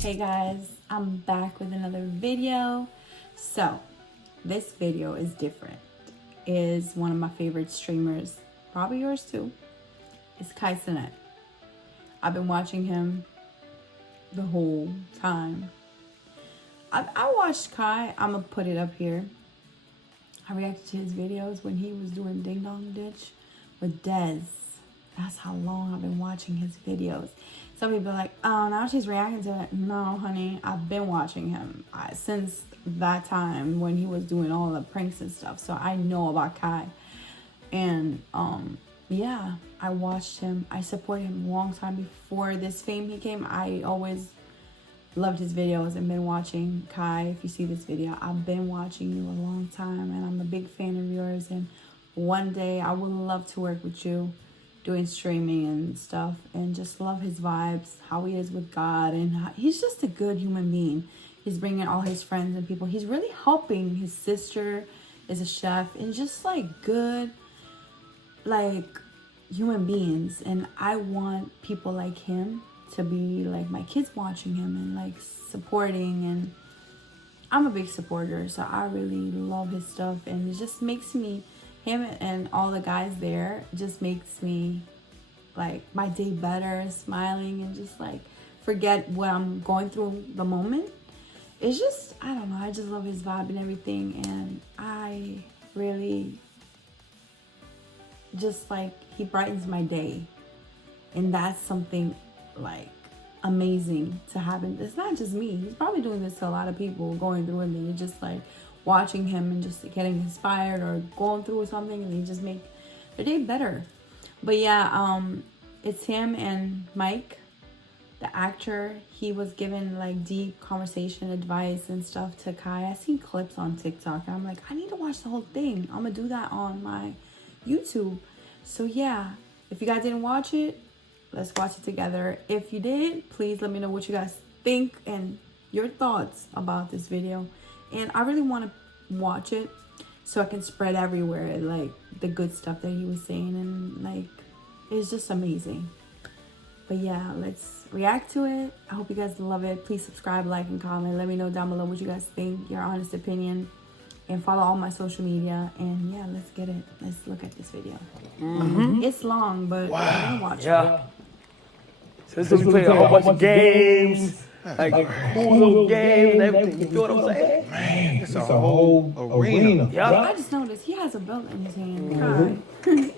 Hey guys, I'm back with another video. So, this video is different. Is one of my favorite streamers, probably yours too. It's Cenat. I've been watching him the whole time. I watched Kai. I'm gonna put it up here. I reacted to his videos when he was doing Ding Dong Ditch with Dez. That's how long I've been watching his videos. Some people are like, oh, now she's reacting to it. No, honey, I've been watching him since that time when he was doing all the pranks and stuff. So I know about Kai. And yeah, I watched him. I supported him a long time before this fame he came. I always loved his videos and been watching Kai. If you see this video, I've been watching you a long time and I'm a big fan of yours. And one day I would love to work with you doing streaming and stuff, and just love his vibes, how he is with God, and he's just a good human being. He's bringing all his friends and people. He's really helping. His sister is a chef, and just like good, like human beings. And I want people like him to be like my kids watching him and like supporting. And I'm a big supporter, so I really love his stuff, and it just makes me, him and all the guys there just makes me like my day better, smiling, and just like forget what I'm going through the moment. It's just, I don't know, I just love his vibe and everything, and I really just like, he brightens my day, and that's something like amazing to happen. It's not just me, he's probably doing this to a lot of people going through it, and they're just like watching him and just getting inspired or going through something, and they just make their day better. But yeah, it's him and Mike, the actor. He was given like deep conversation advice and stuff to Kai. I seen clips on TikTok and I'm like, I need to watch the whole thing. I'm gonna do that on my YouTube. So yeah, if you guys didn't watch it, let's watch it together. If you did, please let me know what you guys think and your thoughts about this video. And I really want to watch it so I can spread everywhere like the good stuff that he was saying, and like it's just amazing. But yeah, let's react to it. I hope you guys love it. Please subscribe, like, and comment. Let me know down below what you guys think, your honest opinion, and follow all my social media. And yeah, let's get it. Let's look at this video. It's long, but I'm gonna watch it. So this is we play a whole bunch of games. Like cool games and everything. You feel what I'm saying? Man, it's a whole arena. Yeah. I just noticed he has a belt in his hand. This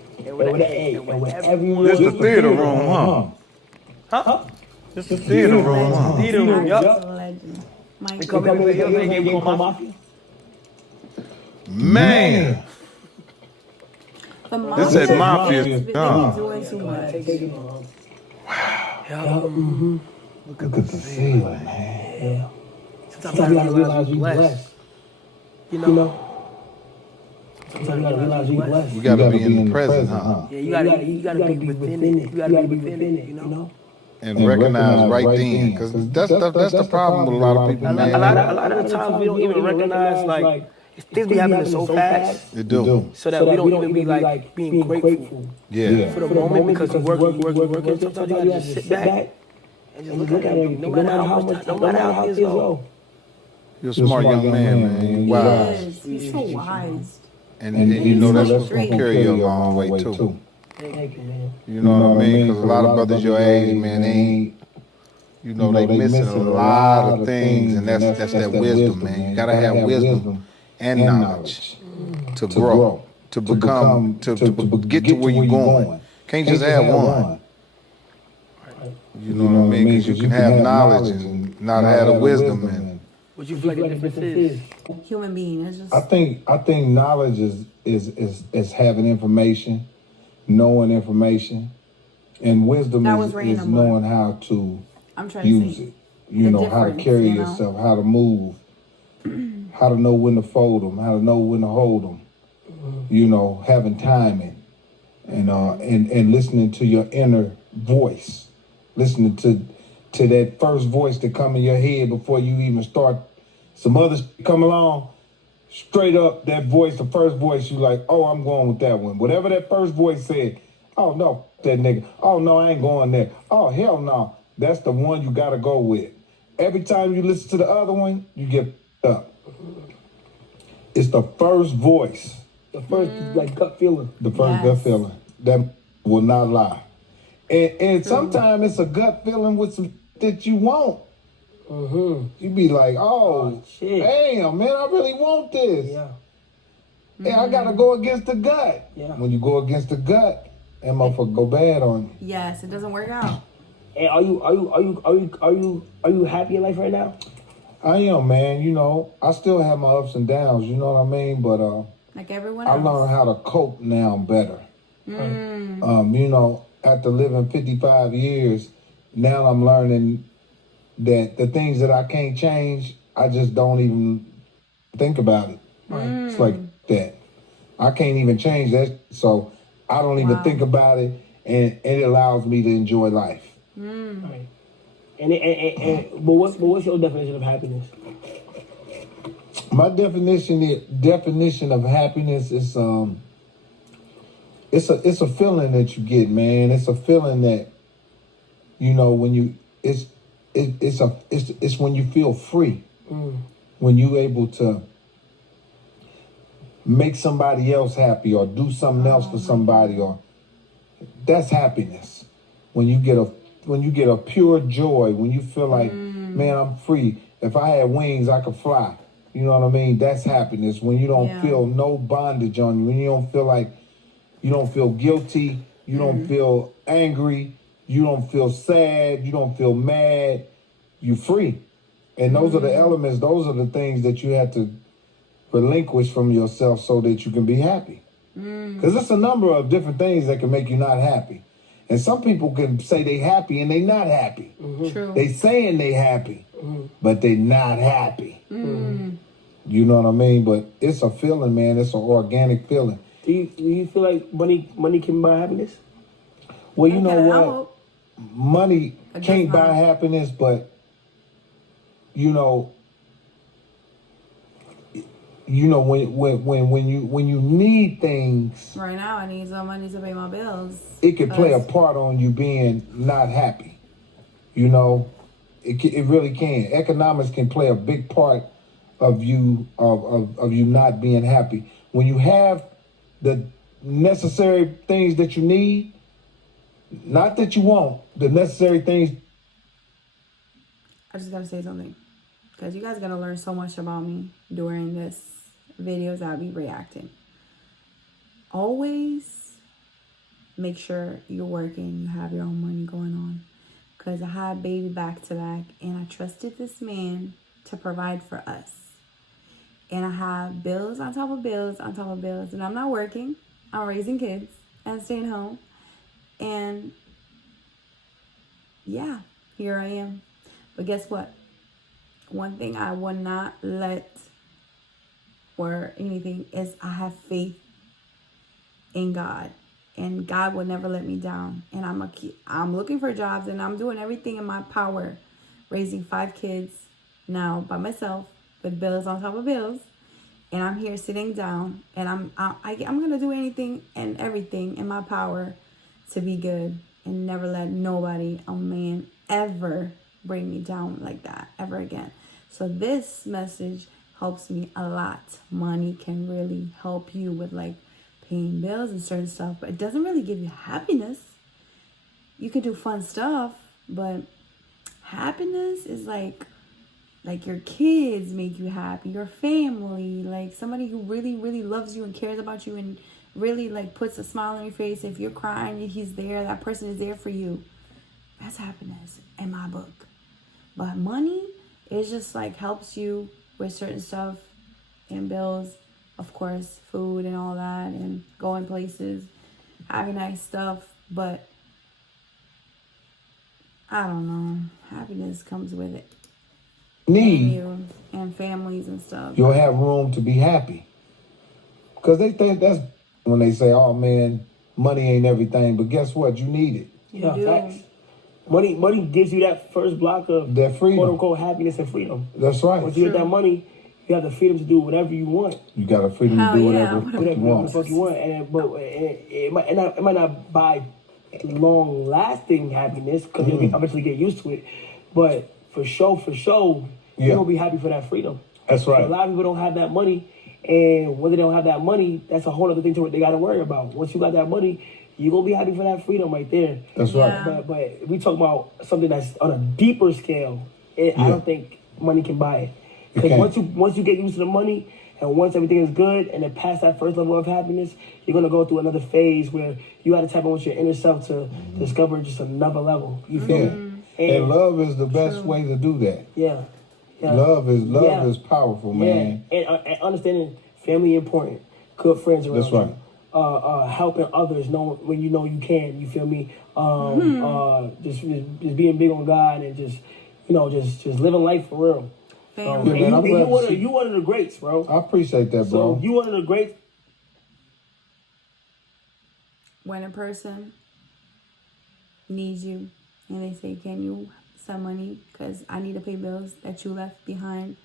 is the theater room, huh? This is the theater room, huh? Theater room, yup. Legend. Mike, They come in and play a game called Mafia. Man, the this is Mafia. They be doing too much. Yeah. Look at the feeling, man. Yeah. Sometimes you gotta realize you're blessed. You know? Sometimes you gotta realize you're blessed. We gotta be in the present, huh? Yeah, you gotta be within it. You gotta be within it, you know? And recognize right then, because that's the problem with a lot of people, man. A lot of the times we don't even recognize, like, things be happening so fast. They do. So that we don't even be like being grateful Yeah. for the moment, because you work. And sometimes you gotta just sit back and just look at everything. No matter how things go. You're a smart young man, man. You're wise. Yes, he's so wise. And you know that's what's going to carry you a long way, too. Thank you, man. You know what I mean? Because a lot of brothers your age, man, they ain't, you know, they missing a lot of things, and that's that wisdom, man. You got to have wisdom and knowledge to grow, to become, to get to where you're going. Can't just have one. You know what I mean? Because you can have knowledge and not have the wisdom. And What you feel like the difference is? Human being. It's just, I think knowledge is having information, knowing information, and wisdom That was is random, knowing how to I'm trying to use say it. You know, how to difference, carry you know? yourself, how to move, how to know when to fold them, how to know when to hold them. You know, having timing, and listening to your inner voice, listening to that first voice that come in your head before you even start. Some others come along, straight up that voice, the first voice, you like, oh, I'm going with that one. Whatever that first voice said, oh no, that nigga. Oh no, I ain't going there. Oh hell no, that's the one you gotta go with. every time you listen to the other one, you get up. It's the first voice. The first like gut feeling. The first gut feeling. That will not lie. And sometimes it's a gut feeling with some that you want. You be like, oh shit. Damn, man, I really want this. Yeah. And I gotta go against the gut. Yeah. When you go against the gut, that motherfucker go bad on you. Yes, it doesn't work out. And are you happy in life right now? I am, man. You know, I still have my ups and downs. You know what I mean? But Like everyone I else. learned how to cope now better. You know, after living 55 years, now I'm learning that the things that I can't change, I just don't even think about it. It's like that. I can't even change that, so I don't even think about it, and it allows me to enjoy life. Right. But what's your definition of happiness? My definition of happiness is it's a feeling that you get, man. It's a feeling that, you know, when you it's when you feel free, when you able to make somebody else happy or do something else for somebody, or that's happiness. When you get a pure joy, when you feel like, man, I'm free. If I had wings, I could fly. You know what I mean? That's happiness. When you don't feel no bondage on you, when you don't feel like, you don't feel guilty, you don't feel angry, you don't feel sad, you don't feel mad, you're free. And those are the elements, those are the things that you have to relinquish from yourself so that you can be happy. Because there's a number of different things that can make you not happy. And some people can say they happy and they not happy. True. They saying they happy, but they not happy. You know what I mean? But it's a feeling, man. It's an organic feeling. Do you feel like money can buy happiness? Well, you know what? Money can't buy happiness, but you know when you need things. Right now, I need some money to pay my bills. It can play a part on you being not happy. You know, it really can. Economics can play a big part of you of you not being happy. When you have the necessary things that you need, not that you want, the necessary things. I just gotta say something, because you guys gotta learn so much about me during this videos I'll be reacting. Always make sure you're working, you have your own money going on. Because I had baby back to back, and I trusted this man to provide for us. And I have bills on top of bills on top of bills, and I'm not working. I'm raising kids and staying home. And yeah, here I am. But guess what? One thing I will not let or anything is I have faith in God. And God will never let me down. And I'm looking for jobs, and I'm doing everything in my power. Raising 5 kids now by myself with bills on top of bills. And I'm here sitting down, and I'm going to do anything and everything in my power to be good and never let nobody, a man, ever bring me down like that ever again. So this message helps me a lot. Money can really help you with like paying bills and certain stuff, but it doesn't really give you happiness. You can do fun stuff, but happiness is like your kids make you happy, your family, like somebody who really, really loves you and cares about you and really like puts a smile on your face. If you're crying, he's there, that person is there for you. That's happiness in my book. But money is just like helps you with certain stuff and bills, of course, food and all that, and going places, having nice stuff. But I don't know, happiness comes with it. Need you and families and stuff. You'll have room to be happy. Because they think that's when they say, oh man, money ain't everything. But guess what? You need it. Yeah, facts. Money gives you that first block of that freedom, quote unquote happiness and freedom. That's right. Once you get that money, you have the freedom to do whatever you want. You got the freedom to do whatever the fuck you want. It might not buy long lasting happiness because you'll eventually get used to it. But for sure, you're gonna be happy for that freedom. That's right. But a lot of people don't have that money, and when they don't have that money, that's a whole other thing they got to worry about. Once you got that money, you're gonna be happy for that freedom right there. That's Yeah. right. But if we talk about something that's on a deeper scale, I don't think money can buy it. Because once you get used to the money, and once everything is good, and then past that first level of happiness, you're gonna go through another phase where you got to tap in with your inner self to discover just another level. You feel me? And love is the best way to do that. Yeah. Love is powerful, man. And understanding family important, good friends around That's right. you, helping others know when you know you can. You feel me? Just being big on God and just living life for real. Family. Yeah, man, I'm glad to see- You one of the greats, bro. I appreciate that, bro. So you one of the greats. When a person needs you and they say, can you send money because I need to pay bills that you left behind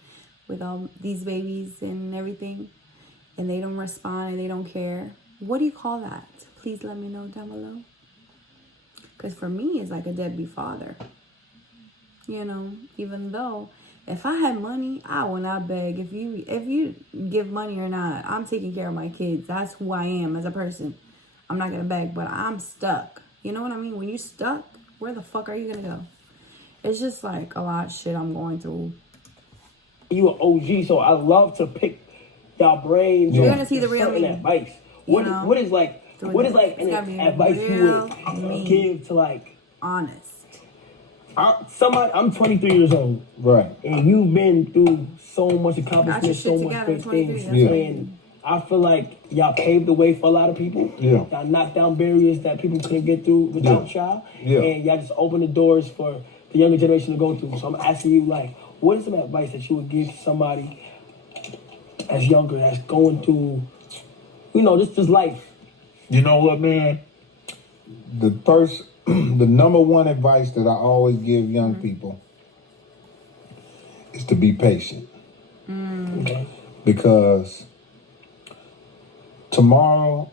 with all these babies and everything, and they don't respond and they don't care, what do you call that? Please let me know down below. Because for me, it's like a deadbeat father. You know, even though if I had money, I will not beg. If you give money or not, I'm taking care of my kids. That's who I am as a person. I'm not going to beg, but I'm stuck. You know what I mean? When you're stuck, where the fuck are you going to go? It's just like a lot of shit I'm going through. You an OG, so I love to pick y'all brains. You're gonna see the real me. Advice. You know? What is like It's an gotta be advice you real would me. give to like Honest. I'm 23 years old. Right. And you've been through so much Got your accomplishment, shit so much together, good 23, things. that's Yeah. And I feel like y'all paved the way for a lot of people. Yeah. Y'all knocked down barriers that people couldn't get through without y'all. Yeah. And y'all just opened the doors for the younger generation to go through. So I'm asking you, like, what is some advice that you would give to somebody that's younger, that's going through, just life? You know what, man? The number one advice that I always give young people is to be patient. Okay. Because tomorrow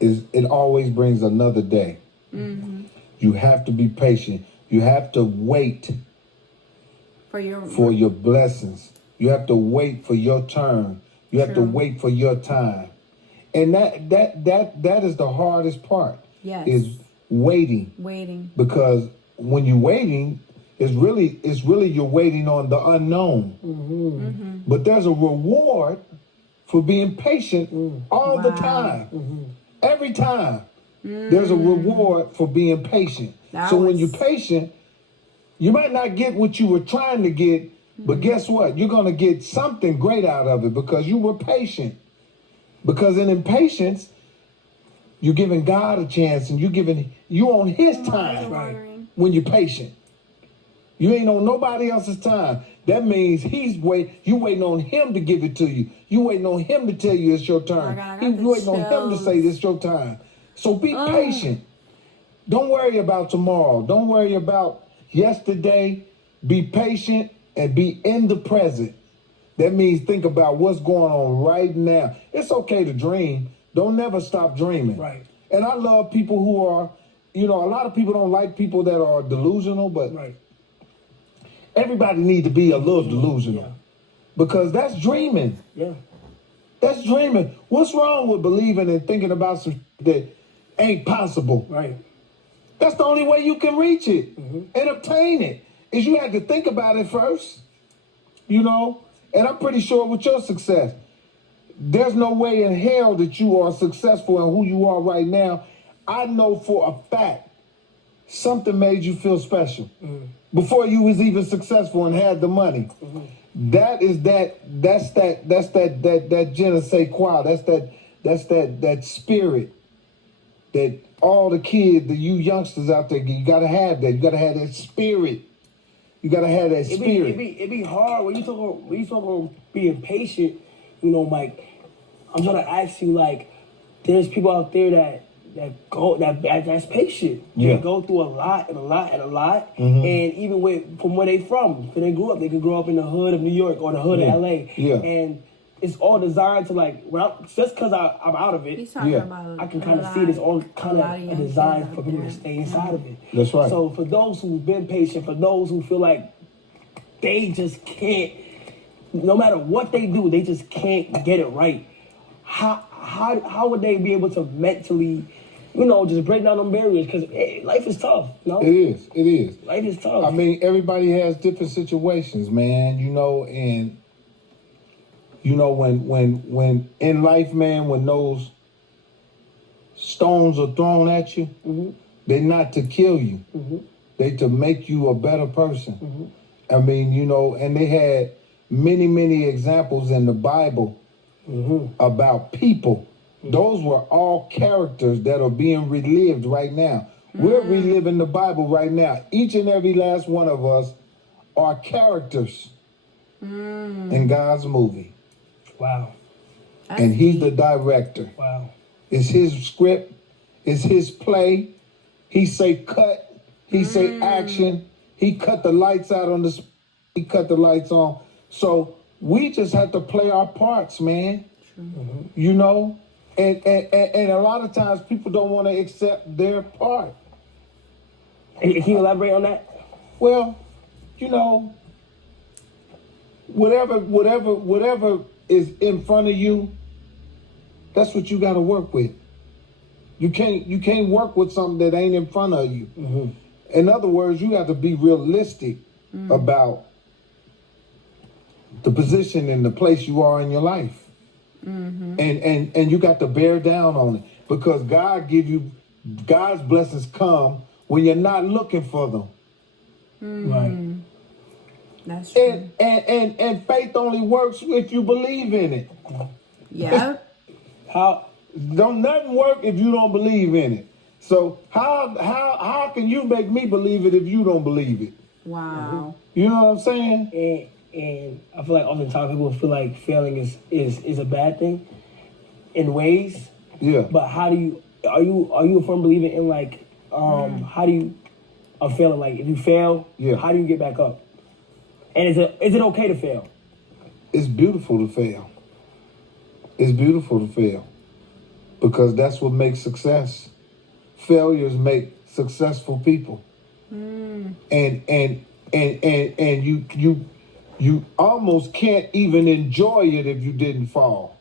it always brings another day. You have to be patient. You have to wait For your blessings. You have to wait for your turn. You have to wait for your time. And that is the hardest part. Yes. Is waiting. Waiting. Because when you're waiting, it's really you're waiting on the unknown. But there's a reward for being patient all the time. Every time. There's a reward for being patient. So when you're patient, you might not get what you were trying to get, but guess what? You're going to get something great out of it because you were patient. Because in impatience, you're giving God a chance and you on his time when you're patient. You ain't on nobody else's time. That means you waiting on him to give it to you. You waiting on him to tell you it's your turn. You waiting on him to say it's your time. So be patient. Don't worry about tomorrow. Don't worry about yesterday. Be patient and be in the present. That means think about what's going on right now. It's okay to dream. Don't never stop dreaming. Right. And I love people who are, a lot of people don't like people that are delusional, but everybody needs to be a little delusional. Because that's dreaming. Yeah. That's dreaming. What's wrong with believing and thinking about some that ain't possible? Right. That's the only way you can reach it and obtain it, is you have to think about it first. And I'm pretty sure with your success, there's no way in hell that you are successful in who you are right now. I know for a fact something made you feel special before you was even successful and had the money. That's that je ne sais quoi. That's that spirit that all the kids, you youngsters out there, you gotta have that. You gotta have that spirit. You gotta have that spirit. It be hard when you talk about being patient. Like, I'm trying to ask you, like, there's people out there that's patient. Yeah. They go through a lot and a lot and a lot. And even from where they from, when they grew up, they could grow up in the hood of New York or the hood of LA. Yeah. And it's all designed to like, just because I'm out of it, He's talking about I can kind of see it as all kind of a design for people to stay inside of it. That's right. So for those who've been patient, for those who feel like they just can't, no matter what they do, they just can't get it right. How would they be able to mentally, just break down them barriers? Because life is tough. It is. It is. Life is tough. I mean, everybody has different situations, man. And when in life, man, when those stones are thrown at you, they're not to kill you. They to make you a better person. I mean, and they had many, many examples in the Bible about people. Those were all characters that are being relived right now. We're reliving the Bible right now. Each and every last one of us are characters in God's movie. Wow. And he's the director. Wow. It's his script. It's his play. He say cut. He say action. He cut the lights out on the. He cut the lights on. So we just have to play our parts, man. And a lot of times people don't want to accept their part. Can you elaborate on that? Well, whatever is in front of you, that's what you got to work with. You can't work with something that ain't in front of you. In other words, you have to be realistic about the position and the place you are in your life. And you got to bear down on it, because God's blessings come when you're not looking for them. Right. That's true. And faith only works if you believe in it. Yeah. Don't nothing work if you don't believe in it. So how can you make me believe it if you don't believe it? Wow. You know what I'm saying? And I feel like oftentimes people feel like failing is a bad thing in ways. Yeah. But are you a firm believer in like how do you failing, like if you fail, how do you get back up? And is it okay to fail? It's beautiful to fail. It's beautiful to fail, because that's what makes success. Failures make successful people. And you almost can't even enjoy it if you didn't fall.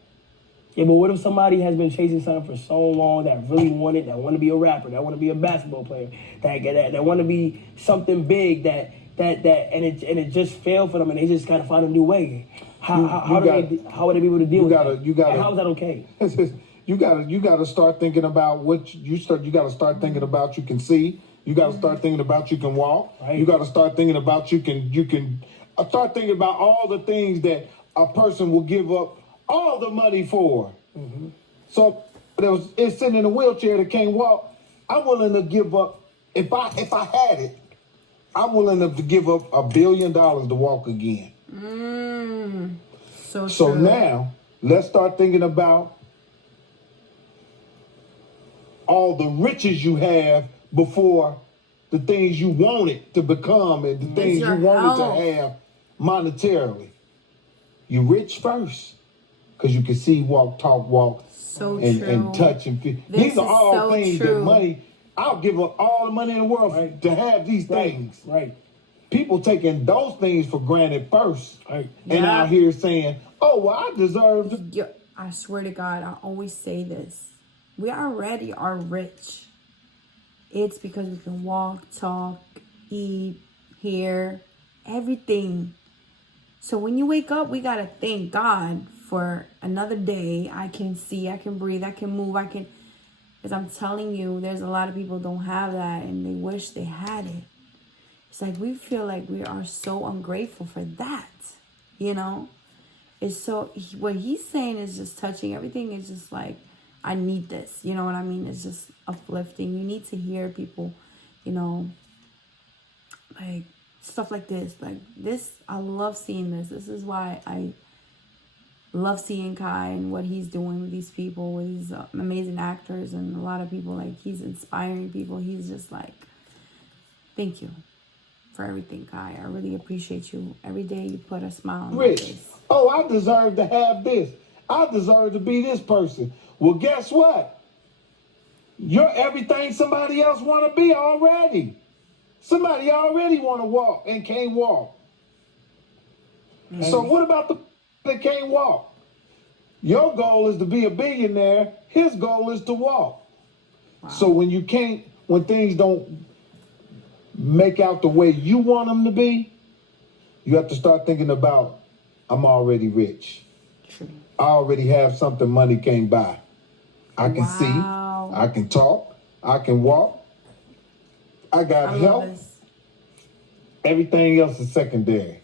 Yeah, but what if somebody has been chasing something for so long, that really wanted, that want to be a rapper, that want to be a basketball player, that want to be something big, and it just failed for them, and they just gotta find a new way. How would they be able to deal with that? And how is that okay? You gotta start thinking about you gotta start thinking about you can see. You gotta start thinking about you can walk. Right. You gotta start thinking about you can start thinking about all the things that a person will give up all the money for. So it's sitting in a wheelchair that can't walk. I'm willing to give up, if I had it, I'm willing to give up $1 billion to walk again. So So true. now let's start thinking about all the riches you have before the things you wanted to become and the things you your wanted health. to have monetarily. You rich first, because you can see, walk, talk, walk, So and true. touch and feel. This These are is all so things true. that money. I'll give up all the money in the world to have these things. Right. People taking those things for granted first, Right. and Yeah. out here saying, "Oh, well, I deserve to." Yo, I swear to God, I always say this. We already are rich. It's because we can walk, talk, eat, hear, everything. So when you wake up, we got to thank God for another day. I can see, I can breathe, I can move, because I'm telling you, there's a lot of people don't have that and they wish they had it. It's like we feel like we are so ungrateful for that, It's so, what he's saying is just touching. Everything is just like, I need this, you know what I mean? It's just uplifting. You need to hear people, like stuff like this. Like this, I love seeing this. This is why I love seeing Kai and what he's doing with these people, with these amazing actors and a lot of people. Like, he's inspiring people. He's just like, thank you. for everything, Kai. I really appreciate you. Every day you put a smile on my Rich. face. Oh, I deserve to have this. I deserve to be this person. Well, guess what? You're everything somebody else want to be already. Somebody already want to walk and can't walk. So what about the that can't walk? Your goal is to be a billionaire. His goal is to walk. Wow. So when things don't make out the way you want them to be, you have to start thinking about, I'm already rich. True. I already have something money can't buy. I can see, I can talk, I can walk, I got help. Everything else is secondary.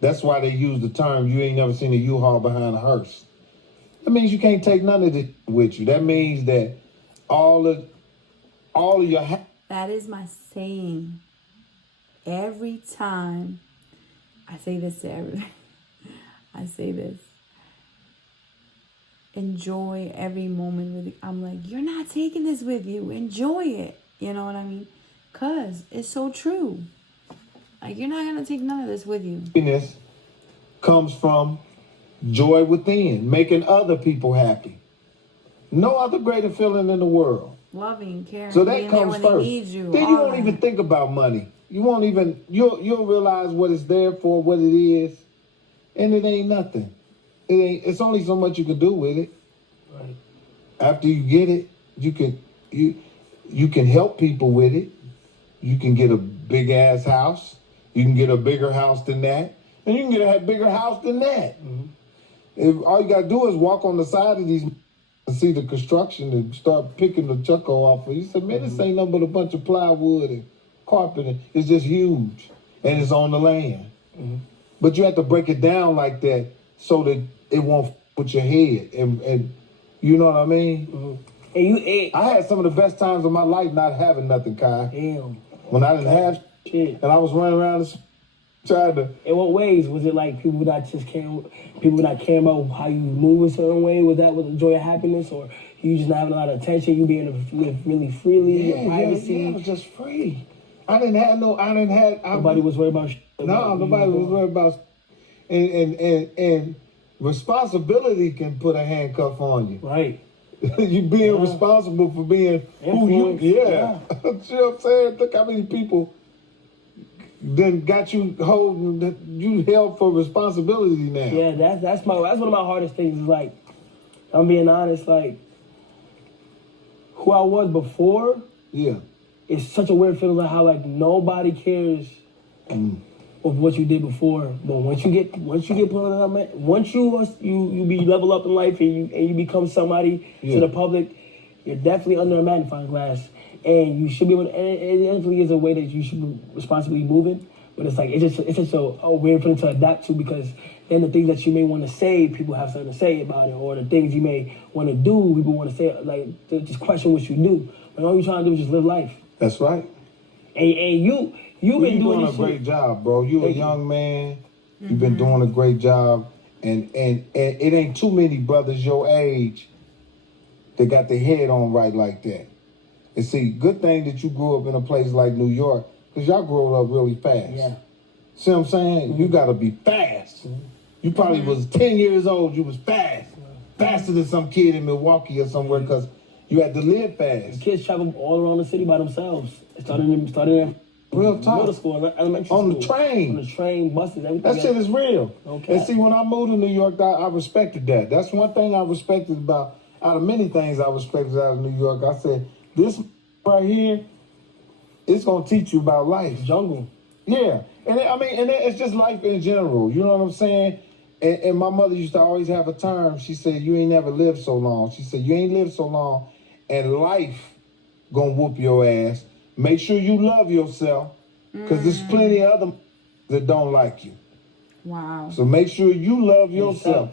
That's why they use the term, you ain't never seen a U-Haul behind a hearse. That means you can't take none of this with you. That means that all of your... That is my saying. Every time I say this to everybody, I say this. Enjoy every moment with it. I'm like, you're not taking this with you. Enjoy it. You know what I mean? Because it's so true. Like, you're not going to take none of this with you. Happiness comes from joy within, making other people happy. No other greater feeling in the world. Loving, caring, so that being comes there when first. they need you. Then you won't even think about money. You won't even, you'll realize what it's there for, what it is, and it ain't nothing. It's only so much you can do with it. Right. After you get it, you can help people with it. You can get a big ass house. You can get a bigger house than that, and you can get a bigger house than that. Mm-hmm. If all you gotta do is walk on the side of these and see the construction and start picking the chucko off of you, said, man, this ain't nothing but a bunch of plywood and carpet. It's just huge, and it's on the land. Mm-hmm. But you have to break it down like that so that it won't with your head, and you know what I mean. Mm-hmm. And I had some of the best times of my life not having nothing, Kai. Damn. When I didn't have shit, and I was running around trying to. In what ways was it like people not caring about how you move a certain way? Was that with the joy of happiness, or you just not having a lot of attention? You being able to live really freely, your privacy? Yeah, it was just free. Nobody was worried about. No, nobody was worried about. And responsibility can put a handcuff on you. Right. You being responsible for being who you. Yeah. You know what I'm saying? Look how many people then got you holding. You held for responsibility now. Yeah, that's one of my hardest things. Is like, I'm being honest. Like, who I was before. Yeah. It's such a weird feeling, like how like nobody cares. Of what you did before, but once you get put on that, once you be level up in life and you become somebody to the public, you're definitely under a magnifying glass, and you should be able to, and it definitely is a way that you should be responsibly moving. But it's like it's just a weird feeling to adapt to, because then the things that you may want to say, people have something to say about it, or the things you may want to do, people want to say, like, to just question what you do. But all you're trying to do is just live life. That's right. And You've been doing a great job, bro. You're a young man. Mm-hmm. You've been doing a great job. And it ain't too many brothers your age that got their head on right like that. And see, good thing that you grew up in a place like New York, because y'all grew up really fast. Yeah. See what I'm saying? Mm-hmm. You got to be fast. Mm-hmm. You probably was 10 years old. You was fast. Faster than some kid in Milwaukee or somewhere, because you had to live fast. The kids travel all around the city by themselves. Started in real talk. Middle school, elementary school. On the train, buses, everything. That shit is real. Okay. And see, when I moved to New York, I respected that. That's one thing I respected out of many things I respected out of New York. I said, this right here, it's going to teach you about life. Jungle. Yeah. And it's just life in general. You know what I'm saying? And my mother used to always have a term. She said, you ain't never lived so long. She said, you ain't lived so long, and life going to whoop your ass. Make sure you love yourself, because there's plenty of other that don't like you. Wow. So make sure you love yourself,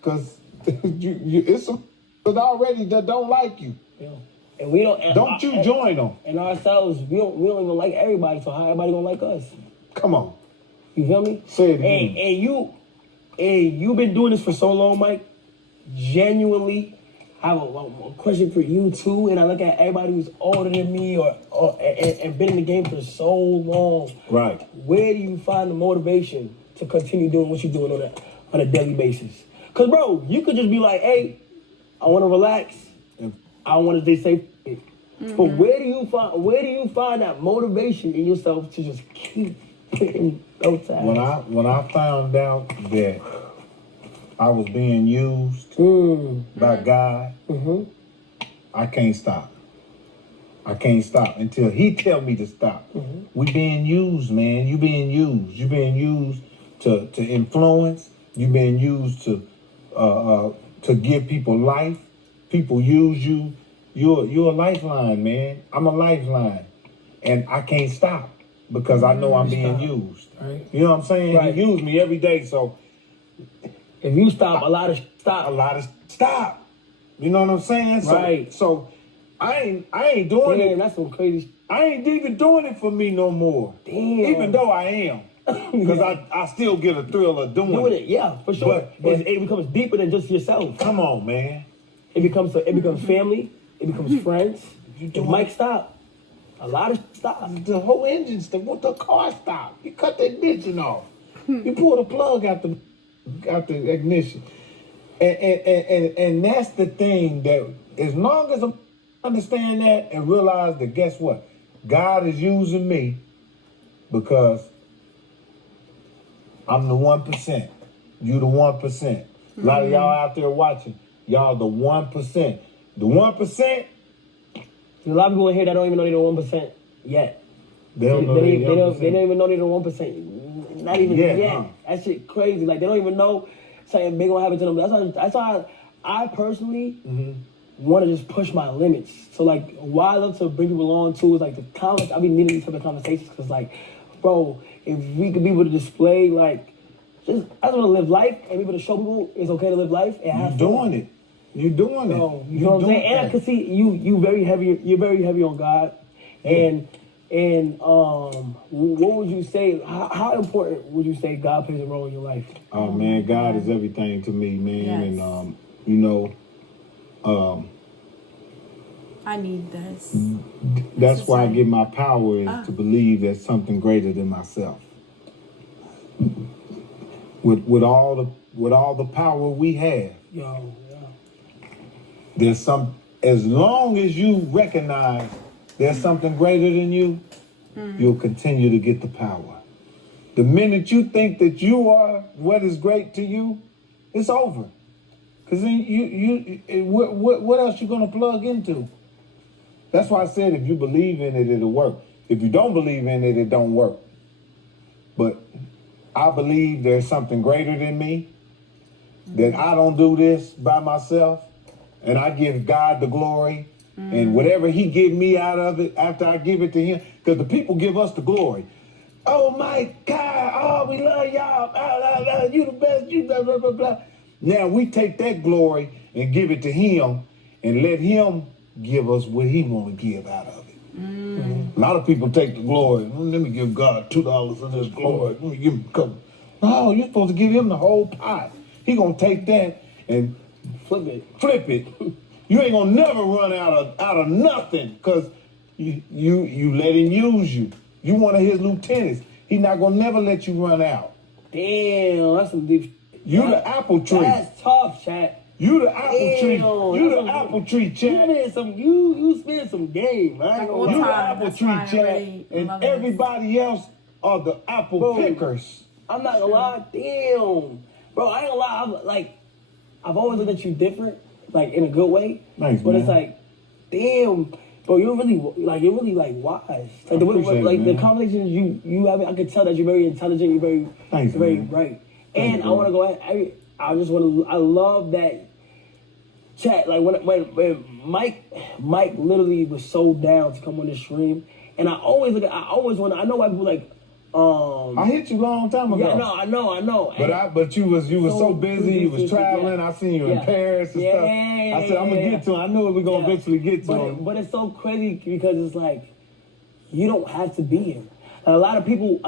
because it's some already that don't like you. Yeah. And we don't join them. And ourselves, we don't even like everybody. So how everybody gonna like us? Come on. You feel me? Say it again. And you've been doing this for so long, Mike. Genuinely, I have a question for you too, and I look at everybody who's older than me and been in the game for so long. Right. Where do you find the motivation to continue doing what you're doing on a daily basis? Cause bro, you could just be like, hey, I want to relax. I want to stay safe. But where do you find that motivation in yourself to just keep putting those tasks? When I found out that I was being used by God, I can't stop. I can't stop until He tell me to stop. We being used, man. You being used. You being used to influence. You being used to give people life. People use you. You're a lifeline, man. I'm a lifeline, and I can't stop because I know I'm being used. Right. You know what I'm saying? Right. You use me every day, so if you stop, a lot of stop. You know what I'm saying? So, right. So I ain't doing it. That's some crazy. I ain't even doing it for me no more. Damn. Even though I am, because I still get a thrill of doing it. Yeah, for sure. But it becomes deeper than just yourself. Come on, man. It becomes family. It becomes friends. If Mike stop, a lot of stop. The whole engine's the car stop. You cut the ignition off. You pull the plug out the ignition. And that's the thing, that as long as I understand that and realize that, guess what? God is using me because I'm the 1%. You the 1%. A lot of y'all out there watching, y'all the 1%. The 1%. A lot of people in here that don't even know they're the 1% yet. They don't even know they're the 1%. Not even yet. Huh? That shit crazy. Like, they don't even know something big gonna happen to them. That's why I personally want to just push my limits. So, like, why I love to bring people on too is like the comments. I be needing these type of conversations because, like, bro, if we could be able to display, like, I just want to live life and be able to show people it's okay to live life and have fun. You're doing it. So, you know what I'm saying? And I can see you very heavy. You're very heavy on God. And what would you say? How important would you say God plays a role in your life? Oh man, God is everything to me, man. Yes. And you know, I need this. That's why I get my power is to believe there's something greater than myself. With all the power we have, there's some. As long as you recognize there's something greater than you, you'll continue to get the power. The minute you think that you are what is great to you, it's over. Because then what else you gonna plug into? That's why I said if you believe in it, it'll work. If you don't believe in it, it don't work. But I believe there's something greater than me, that I don't do this by myself, and I give God the glory, and whatever He give me out of it after I give it to Him, because the people give us the glory. Oh my God, oh, we love y'all, you the best, you blah, blah, blah, blah. Now we take that glory and give it to Him and let Him give us what He want to give out of it. A lot of people take the glory. Let me give God $2 for this glory. Let me give Him a couple. No, you're supposed to give Him the whole pot. He gonna take that and flip it. You ain't gonna never run out of nothing, because you let Him use you. You one of His lieutenants. He not gonna never let you run out. Damn, that's some deep. You the apple tree. That's tough, chat. You the apple tree. You the apple tree, chat. You spend some game, man. You the apple tree, chat. Really and everybody else are the apple pickers. I'm not gonna lie, damn. Bro, I ain't gonna lie, I've always looked at you different, like, in a good way. Thanks, but man. it's like, damn, bro, you're really wise. Like, the conversations you have, I can tell that you're very intelligent, you're very bright. And I want to go ahead, I love that chat. Like, when Mike literally was so down to come on this stream, and I always wonder, I know why people like, I hit you a long time ago. Yeah, I know. But you was so busy. You was traveling. I seen you in Paris and stuff. I said I'm gonna get to him. I knew we're gonna eventually get to him. But it's so crazy because it's like you don't have to be here. A lot of people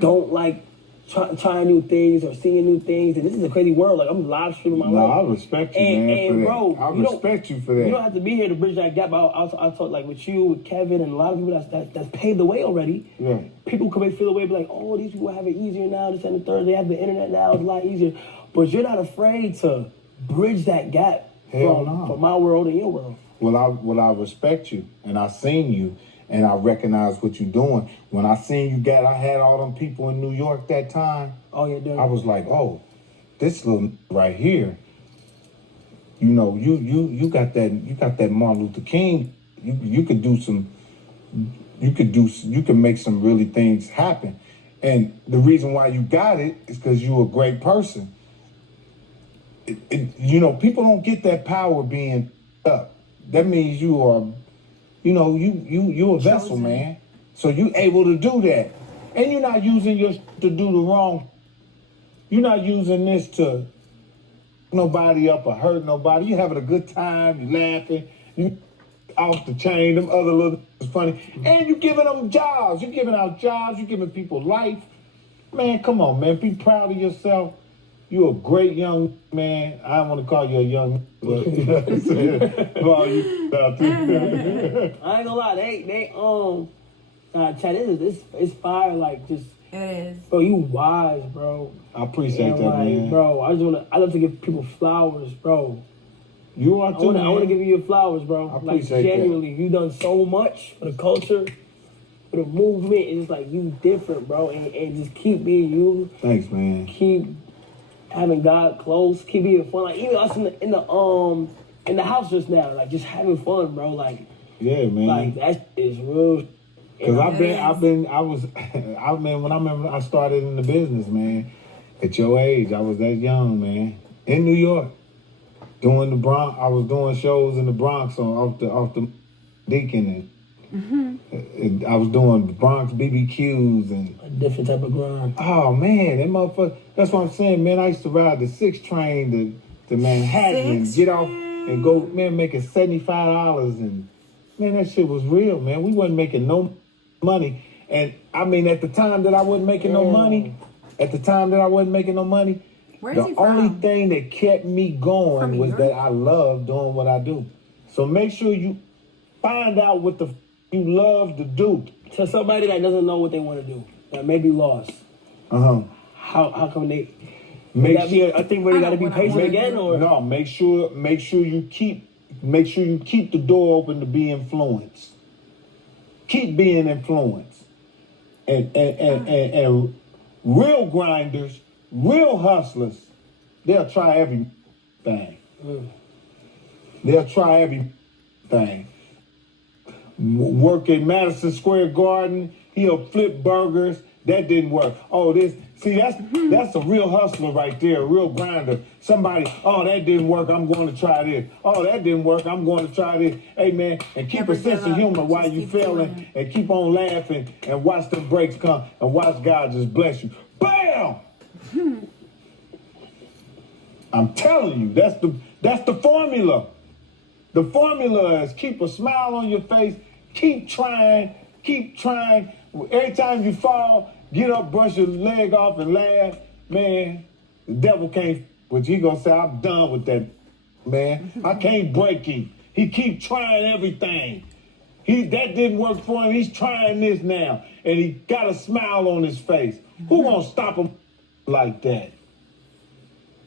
don't like trying new things or seeing new things, and this is a crazy world. Like, I'm live streaming my life. I respect you, man, for that. Bro, I respect you for that. You don't have to be here to bridge that gap. I talk like with you, with Kevin, and a lot of people that's paved the way already. Right. People come and feel the way, be like, oh, these people have it easier now. This and the third, they have the internet now. It's a lot easier. But you're not afraid to bridge that gap from my world and your world. Well, I respect you, and I seen you, and I recognize what you're doing. When I seen you I had all them people in New York that time. Oh, yeah, dude. I was like, oh, this little right here. You know, you got that Martin Luther King. You could do some. You can make some really things happen, and the reason why you got it is because you're a great person. You know, people don't get that power being up. That means you are, you know, you're a vessel, man. So you able to do that. And you're not using to do the wrong. You're not using this to nobody up or hurt nobody. You're having a good time, you laughing, you off the chain, them other little funny. And you giving them jobs. You're giving out jobs, you're giving people life. Man, come on, man. Be proud of yourself. You're a great young man. I don't want to call you a young, but you know what I'm saying? Call you out there. I ain't gonna lie, Chad, it's fire, like, just. It is. Bro, you wise, bro. I appreciate that, like, man. Bro, I love to give people flowers, bro. You are too, I want to give you your flowers, bro. I appreciate genuinely, you done so much for the culture, for the movement. It's like, you different, bro, and just keep being you. Thanks, man. Keep having God close. Keep being fun. Like, even us in the house just now, like, just having fun, bro. Like, yeah, man. Like, that is real. Cause when I remember I started in the business, man. At your age, I was that young, man. In New York, doing the Bronx. I was doing shows in the Bronx off the Deacon, and I was doing the Bronx BBQs and a different type of grind. Oh man, that motherfucker. That's what I'm saying, man. I used to ride the 6 train to Manhattan and get off and go, man, making $75 and man, that shit was real, man. We wasn't making no money. And I mean, at the time that I wasn't making no money, the only thing that kept me going was that I love doing what I do. So make sure you find out what you love to do. To somebody that doesn't know what they want to do, that may be lost. How come they? Make that be a thing where you got to be patient again, or no? Make sure you keep the door open to be influenced. Keep being influenced, and real grinders, real hustlers, they'll try everything. They'll try everything. Work in Madison Square Garden, he'll flip burgers. That didn't work. Oh, that's a real hustler right there, a real grinder. Somebody, oh, that didn't work, I'm going to try this. Oh, that didn't work, I'm going to try this. Hey, man, and keep a sense of humor while you failing, and keep on laughing, and watch the breaks come, and watch God just bless you. Bam! I'm telling you, that's the formula. The formula is keep a smile on your face, keep trying. Every time you fall, get up, brush your leg off, and laugh. Man, the devil can't, but he gonna say, I'm done with that, man. I can't break him. He keep trying everything. That didn't work for him. He's trying this now, and he got a smile on his face. Who gonna stop him like that?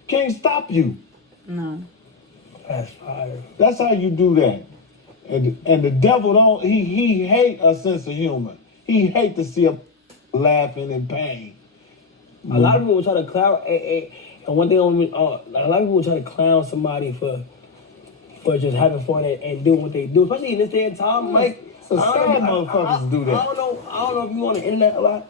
Can't stop you. No. That's fire. That's how you do that. And the devil he hate a sense of humor. He hate to see a laughing in pain. A lot of people will try to clown, and one thing a lot of people will try to clown somebody for just having fun and doing what they do, especially in this day and time. Like, so sad motherfuckers do that. I don't know if you on the internet a lot,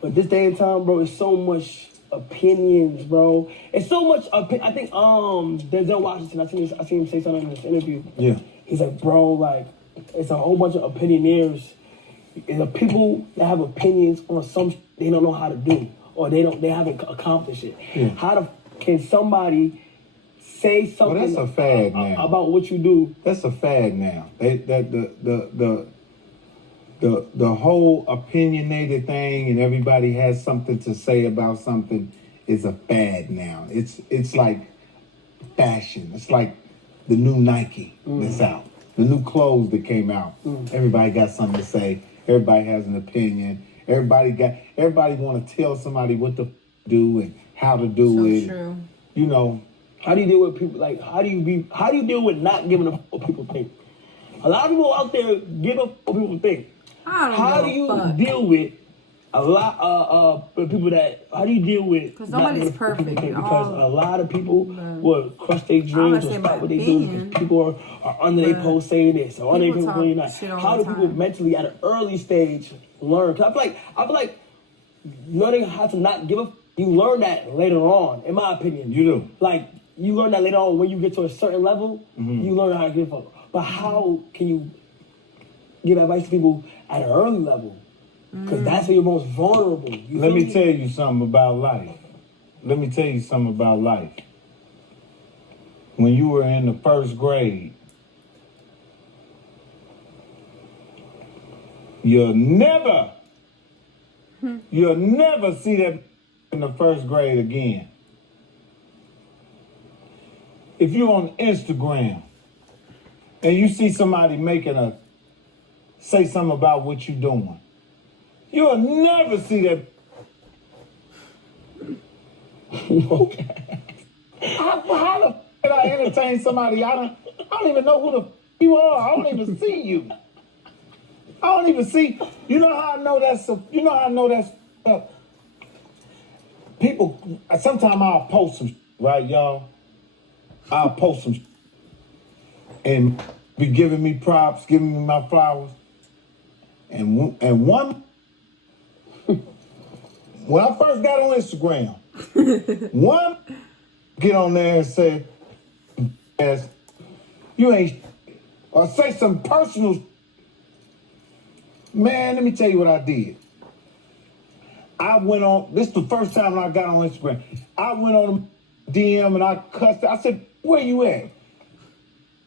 but this day and time, bro, it's so much opinions, bro. It's so much. I think Denzel Washington. I seen him say something in this interview. Yeah. He's like, bro, like, it's a whole bunch of opinioneers. And the people that have opinions on some they don't know how to do, or they haven't accomplished it. Yeah. Can somebody say something? Well, that's a fad now. About what you do? That's a fad now. the whole opinionated thing and everybody has something to say about something is a fad now. It's like fashion. It's like the new Nike that's out, the new clothes that came out. Everybody got something to say. Everybody has an opinion. Everybody want to tell somebody what to do and how to do it. True. You know, how do you deal with people? Like, how do you deal with not giving a fuck what people think? A lot of people out there give a fuck what people think. How do you deal with a lot of people that? How do you deal with? Because nobody's perfect. Because a lot of people will crush their dreams or stop what they do because people are under their post saying this or under their post saying that. How do people mentally at an early stage learn? Because I feel like learning how to not give a fuck, you learn that later on. In my opinion, you do. Like you learn that later on when you get to a certain level. You learn how to give a fuck. But how can you give advice to people at an early level? Because that's when you're most vulnerable. Let me tell you something about life. When you were in the first grade, you'll never see that in the first grade again. If you're on Instagram and you see somebody say something about what you're doing, you'll never see that. How the f did I entertain somebody? I don't even know who the f you are. I don't even see you. I don't even see. You know how I know that's up? People, sometimes I'll post some, right, y'all? I'll post some and be giving me props, giving me my flowers. And one, when I first got on Instagram, one get on there and say, you ain't, or say some personal. Man, let me tell you what I did. I went on, this is the first time I got on Instagram. I went on DM and I cussed. I said, where you at?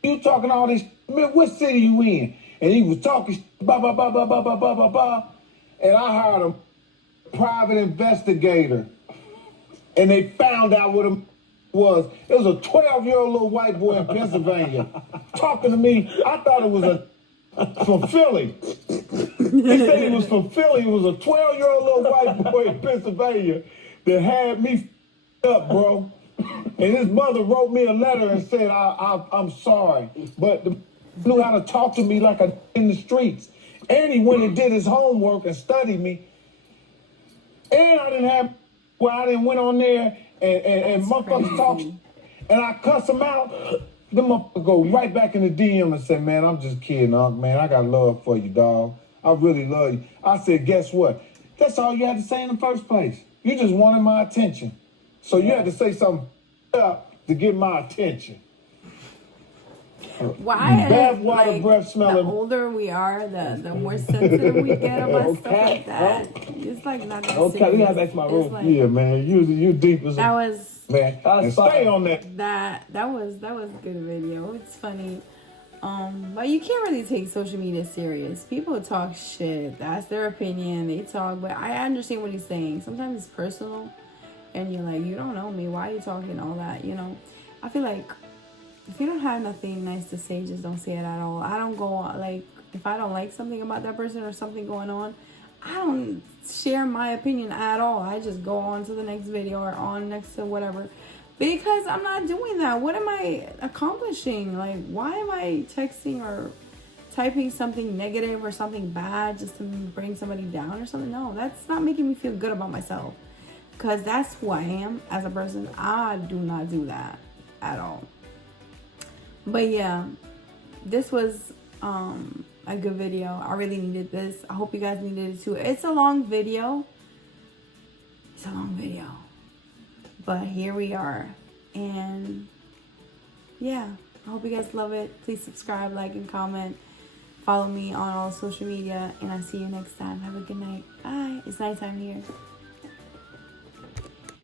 You talking all this, man, what city you in? And he was talking, blah, blah, blah, blah, blah, blah, blah, blah, blah. And I hired a private investigator. And they found out what it was. It was a 12-year-old little white boy in Pennsylvania talking to me. I thought it was from Philly. He said he was from Philly. It was a 12-year-old little white boy in Pennsylvania that had me up, bro. And his mother wrote me a letter and said, I'm sorry, but knew how to talk to me like a in the streets. And he went and did his homework and studied me. And I didn't went on there and motherfuckers talk, and I cuss them out. Them motherfuckers go right back in the DM and say, man, I'm just kidding, Unc, man. I got love for you, dog. I really love you. I said, guess what? That's all you had to say in the first place. You just wanted my attention. So you had to say something up to get my attention. Why? Bathwater breath smelling. The older we are, the more sensitive we get about stuff like that. It's like not that serious. Okay, we got back to my room. Like, yeah, man, you deep as that was man. And stay on that. That was a good video. It's funny. But you can't really take social media serious. People talk shit. That's their opinion. They talk, but I understand what he's saying. Sometimes it's personal, and you're like, you don't know me. Why are you talking all that? You know, I feel like if you don't have nothing nice to say, just don't say it at all. I don't go like if I don't like something about that person or something going on, I don't share my opinion at all. I just go on to the next video or on next to whatever. Because I'm not doing that. What am I accomplishing? Like, why am I texting or typing something negative or something bad just to bring somebody down or something? No, that's not making me feel good about myself. Because that's who I am as a person. I do not do that at all. But yeah, this was a good video. I really needed this. I hope you guys needed it too. It's a long video. But here we are. And yeah, I hope you guys love it. Please subscribe, like, and comment. Follow me on all social media. And I'll see you next time. Have a good night. Bye. It's nighttime here.